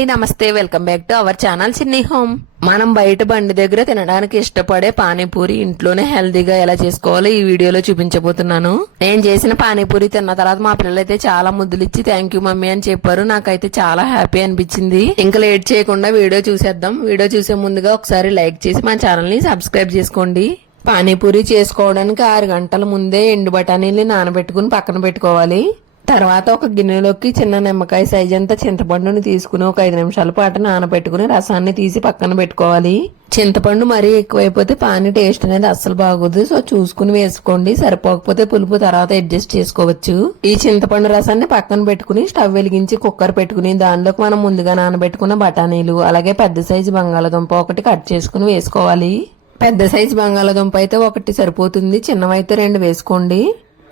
అండి నమస్తే welcome back to our channel Chinni home. మనం బయట బండి దగ్గర తినడానికి ఇష్టపడే పానీపూరి ఇంట్లోనే హెల్దీగా ఎలా చేసుకోవాలో ఈ వీడియోలో చూపించబోతున్నాను. నేను చేసిన పానీపూరి తిన్న తర్వాత మా పిల్లలైతే చాలా ముద్దులు ఇచ్చి థ్యాంక్ యూ మమ్మీ అని చెప్పారు. నాకైతే చాలా హ్యాపీ అనిపించింది. ఇంకా లేట్ చేయకుండా వీడియో చూసేద్దాం. వీడియో చూసే ముందుగా ఒకసారి లైక్ చేసి మా ఛానల్ని సబ్స్క్రైబ్ చేసుకోండి. పానీపూరి చేసుకోవడానికి ఆరు గంటల ముందే ఎండు బఠానీలు నానబెట్టుకుని పక్కన పెట్టుకోవాలి. తర్వాత ఒక గిన్నెలోకి చిన్న నిమ్మకాయ సైజ్ అంతా చింతపండుని తీసుకుని ఒక ఐదు నిమిషాల పాటు నానబెట్టుకుని రసాన్ని తీసి పక్కన పెట్టుకోవాలి. చింతపండు మరీ ఎక్కువైపోతే పానీ టేస్ట్ అనేది అస్సలు బాగోదు. సో చూసుకుని వేసుకోండి. సరిపోకపోతే పులుపు తర్వాత అడ్జస్ట్ చేసుకోవచ్చు. ఈ చింతపండు రసాన్ని పక్కన పెట్టుకుని స్టవ్ వెలిగించి కుక్కర్ పెట్టుకుని దానిలోకి మనం ముందుగా నానబెట్టుకున్న బఠానీలు అలాగే పెద్ద సైజు బంగాళదుంప ఒకటి కట్ చేసుకుని వేసుకోవాలి. పెద్ద సైజు బంగాళదుంప అయితే ఒకటి సరిపోతుంది. చిన్నవైతే రెండు వేసుకోండి.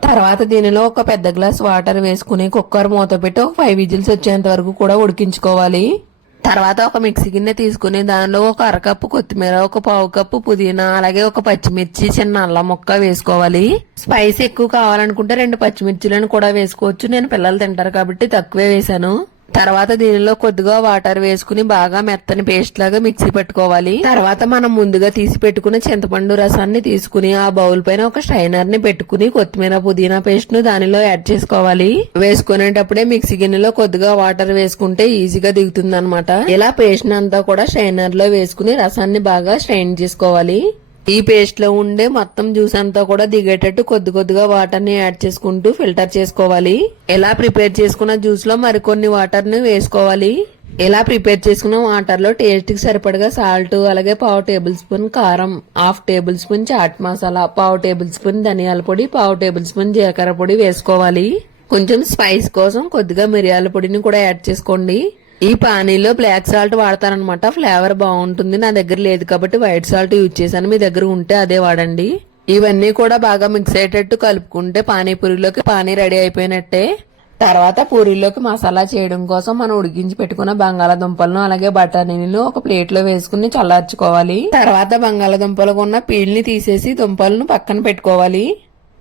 తర్వాత దీనిలో ఒక పెద్ద గ్లాస్ వాటర్ వేసుకుని కుక్కర్ మూత పెట్టి ఒక ఫైవ్ విజిల్స్ వచ్చేంత వరకు కూడా ఉడికించుకోవాలి. తర్వాత ఒక మిక్సీ గిన్నె తీసుకుని దానిలో ఒక అరకప్పు కొత్తిమీర ఒక పావు కప్పు పుదీనా అలాగే ఒక పచ్చిమిర్చి చిన్న అల్లం ముక్క వేసుకోవాలి. స్పైస్ ఎక్కువ కావాలనుకుంటే రెండు పచ్చిమిర్చిలను కూడా వేసుకోవచ్చు. నేను పిల్లలు తింటారు కాబట్టి తక్కువే వేశాను. తర్వాత దీనిలో కొద్దిగా వాటర్ వేసుకుని బాగా మెత్తని పేస్ట్ లాగా మిక్సీ పెట్టుకోవాలి. తర్వాత మనం ముందుగా తీసి పెట్టుకున్న చింతపండు రసాన్ని తీసుకుని ఆ బౌల్ పైన ఒక స్ట్రైనర్ని పెట్టుకుని కొత్తిమీర పుదీనా పేస్ట్ను దానిలో యాడ్ చేసుకోవాలి. వేసుకునేటప్పుడే మిక్సీ గిన్నెలో కొద్దిగా వాటర్ వేసుకుంటే ఈజీగా దిగుతుంది అనమాట ఇలా పేస్ట్ అంతా కూడా స్ట్రైనర్లో వేసుకుని రసాన్ని బాగా స్ట్రైన్ చేసుకోవాలి. ఈ పేస్ట్లో ఉండే మొత్తం జ్యూస్ అంతా కూడా దిగేటట్టు కొద్ది కొద్దిగా వాటర్ని యాడ్ చేసుకుంటూ ఫిల్టర్ చేసుకోవాలి. ఎలా ప్రిపేర్ చేసుకున్న జ్యూస్లో మరికొన్ని వాటర్ని వేసుకోవాలి. ఇలా ప్రిపేర్ చేసుకున్న వాటర్లో టేస్ట్కి సరిపడగా సాల్ట్ అలాగే పావు టేబుల్ స్పూన్ కారం half tablespoon chaat masala పావు టేబుల్ స్పూన్ ధనియాల పొడి పావు టేబుల్ స్పూన్ జీలకర్ర పొడి వేసుకోవాలి. కొంచెం స్పైస్ కోసం కొద్దిగా మిరియాల పొడిని కూడా యాడ్ చేసుకోండి. ఈ పానీలో బ్లాక్ సాల్ట్ వాడతారనమాట ఫ్లేవర్ బాగుంటుంది. నా దగ్గర లేదు కాబట్టి వైట్ సాల్ట్ యూజ్ చేశాను. మీ దగ్గర ఉంటే అదే వాడండి. ఇవన్నీ కూడా బాగా మిక్స్ అయ్యేటట్టు కలుపుకుంటే పానీపూరిలోకి పానీ రెడీ అయిపోయినట్టే. తర్వాత పూరీలోకి మసాలా చేయడం కోసం మనం ఉడికించి పెట్టుకున్న బంగాళాదుంపలను అలాగే బఠానీలను ఒక ప్లేట్లో వేసుకుని చల్లార్చుకోవాలి. తర్వాత బంగాళాదుంపలకు ఉన్న పీల్ని తీసేసి దుంపలను పక్కన పెట్టుకోవాలి.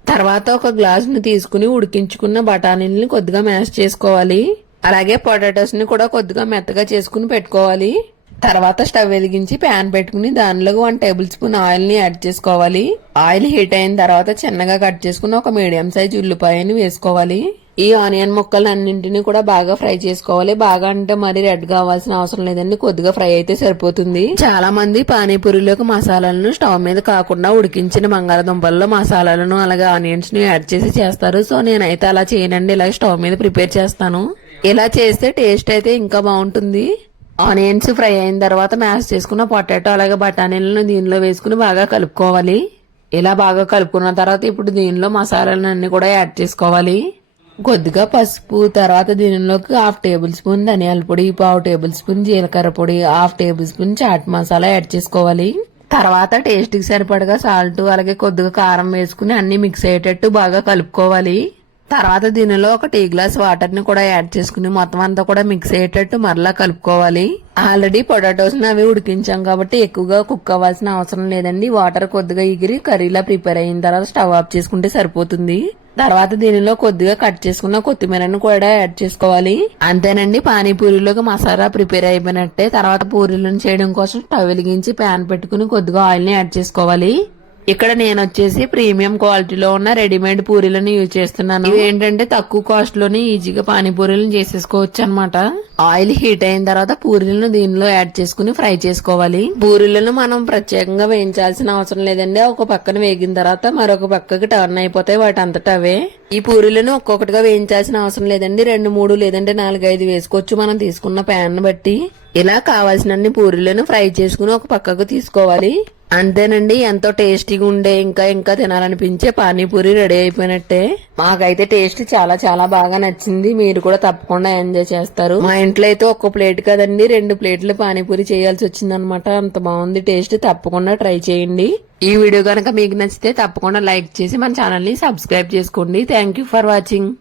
తర్వాత ఒక గ్లాస్ను తీసుకుని ఉడికించుకున్న బఠానీలని కొద్దిగా మ్యాష్ చేసుకోవాలి. అలాగే పొటాటోస్ని కూడా కొద్దిగా మెత్తగా చేసుకుని పెట్టుకోవాలి. తర్వాత స్టవ్ వెలిగించి ప్యాన్ పెట్టుకుని దానిలో వన్ టేబుల్ స్పూన్ ఆయిల్ని యాడ్ చేసుకోవాలి. ఆయిల్ హీట్ అయిన తర్వాత చిన్నగా కట్ చేసుకుని ఒక మీడియం సైజ్ ఉల్లిపాయని వేసుకోవాలి. ఈ ఆనియన్ ముక్కలు అన్నింటినీ కూడా బాగా ఫ్రై చేసుకోవాలి. బాగా అంటే మరి రెడ్ కావాల్సిన అవసరం లేదండి. కొద్దిగా ఫ్రై అయితే సరిపోతుంది. చాలా మంది పానీపూరిలోకి మసాలాలను స్టవ్ మీద కాకుండా ఉడికించిన బంగాళదుంపల్లో మసాలాలను అలాగే ఆనియన్స్ని యాడ్ చేసి చేస్తారు. సో నేనైతే అలా చేయనండి. ఇలా స్టవ్ మీద ప్రిపేర్ చేస్తాను. ఇలా చేస్తే టేస్ట్ అయితే ఇంకా బాగుంటుంది. ఆనియన్స్ ఫ్రై అయిన తర్వాత మ్యాష్ చేసుకున్న పొటాటో అలాగే బఠానీలను దీనిలో వేసుకుని బాగా కలుపుకోవాలి. ఇలా బాగా కలుపుకున్న తర్వాత ఇప్పుడు దీనిలో మసాలాలను అన్ని కూడా యాడ్ చేసుకోవాలి. కొద్దిగా పసుపు తర్వాత దీనిలోకి హాఫ్ టేబుల్ స్పూన్ ధనియాల పొడి పావు టేబుల్ స్పూన్ జీలకర్ర పొడి half tablespoon chaat masala add చేసుకోవాలి. తర్వాత టేస్ట్కి సరిపడగా సాల్ట్ అలాగే కొద్దిగా కారం వేసుకుని అన్ని మిక్స్ అయ్యేటట్టు బాగా కలుపుకోవాలి. తర్వాత దీనిలో ఒక టీ గ్లాస్ వాటర్ని కూడా యాడ్ చేసుకుని మొత్తం అంతా కూడా మిక్స్ అయ్యేటట్టు మరలా కలుపుకోవాలి. ఆల్రెడీ పొటాటోస్ని అవి ఉడికించాం కాబట్టి ఎక్కువగా కుక్ అవ్వాల్సిన అవసరం లేదండి. వాటర్ కొద్దిగా ఎగిరి కర్రీలా ప్రిపేర్ అయిన తర్వాత స్టవ్ ఆఫ్ చేసుకుంటే సరిపోతుంది. తర్వాత దీనిలో కొద్దిగా కట్ చేసుకున్న కొత్తిమీరను కూడా యాడ్ చేసుకోవాలి. అంతేనండి పానీపూరిలోకి మసాలా ప్రిపేర్ అయిపోయినట్టే. తర్వాత పూరీలను చేయడం కోసం స్టవ్ వెలిగించి ప్యాన్ పెట్టుకుని కొద్దిగా ఆయిల్ని యాడ్ చేసుకోవాలి. ఇక్కడ నేను వచ్చేసి ప్రీమియం క్వాలిటీలో ఉన్న రెడీమేడ్ పూరీలను యూజ్ చేస్తున్నాను. ఇవి ఏంటంటే తక్కువ కాస్ట్లోనే ఈజీగా పానీపూరీలను చేసేసుకోవచ్చు అనమాట ఆయిల్ హీట్ అయిన తర్వాత పూరీలను దీనిలో యాడ్ చేసుకుని ఫ్రై చేసుకోవాలి. పూరీలను మనం ప్రత్యేకంగా వేయించాల్సిన అవసరం లేదండి. ఒక పక్కన వేగిన తర్వాత మరొక పక్కకి టర్న్ అయిపోతాయి వాటి అంతటా అవే. ఈ పూరీలను ఒక్కొక్కటిగా వేయించాల్సిన అవసరం లేదండి. రెండు మూడు లేదంటే నాలుగైదు వేసుకోవచ్చు మనం తీసుకున్న ప్యాన్ బట్టి. ఇలా కావాల్సినన్ని పూరీలను ఫ్రై చేసుకుని ఒక పక్కకు తీసుకోవాలి. అంతేనండి ఎంతో టేస్టీగా ఉండే ఇంకా ఇంకా తినాలనిపించే పానీపూరి రెడీ అయిపోయినట్టే. మాకైతే టేస్ట్ చాలా చాలా బాగా నచ్చింది. మీరు కూడా తప్పకుండా ఎంజాయ్ చేస్తారు. మా ఇంట్లో అయితే ఒక్క ప్లేట్ కదండి రెండు ప్లేట్లు పానీపూరి చేయాల్సి వచ్చిందనమాట. అంత బాగుంది టేస్ట్. తప్పకుండా ట్రై చేయండి. ఈ వీడియో కనుక మీకు నచ్చితే తప్పకుండా లైక్ చేసి మన ఛానల్ని సబ్స్క్రైబ్ చేసుకోండి. Thank for watching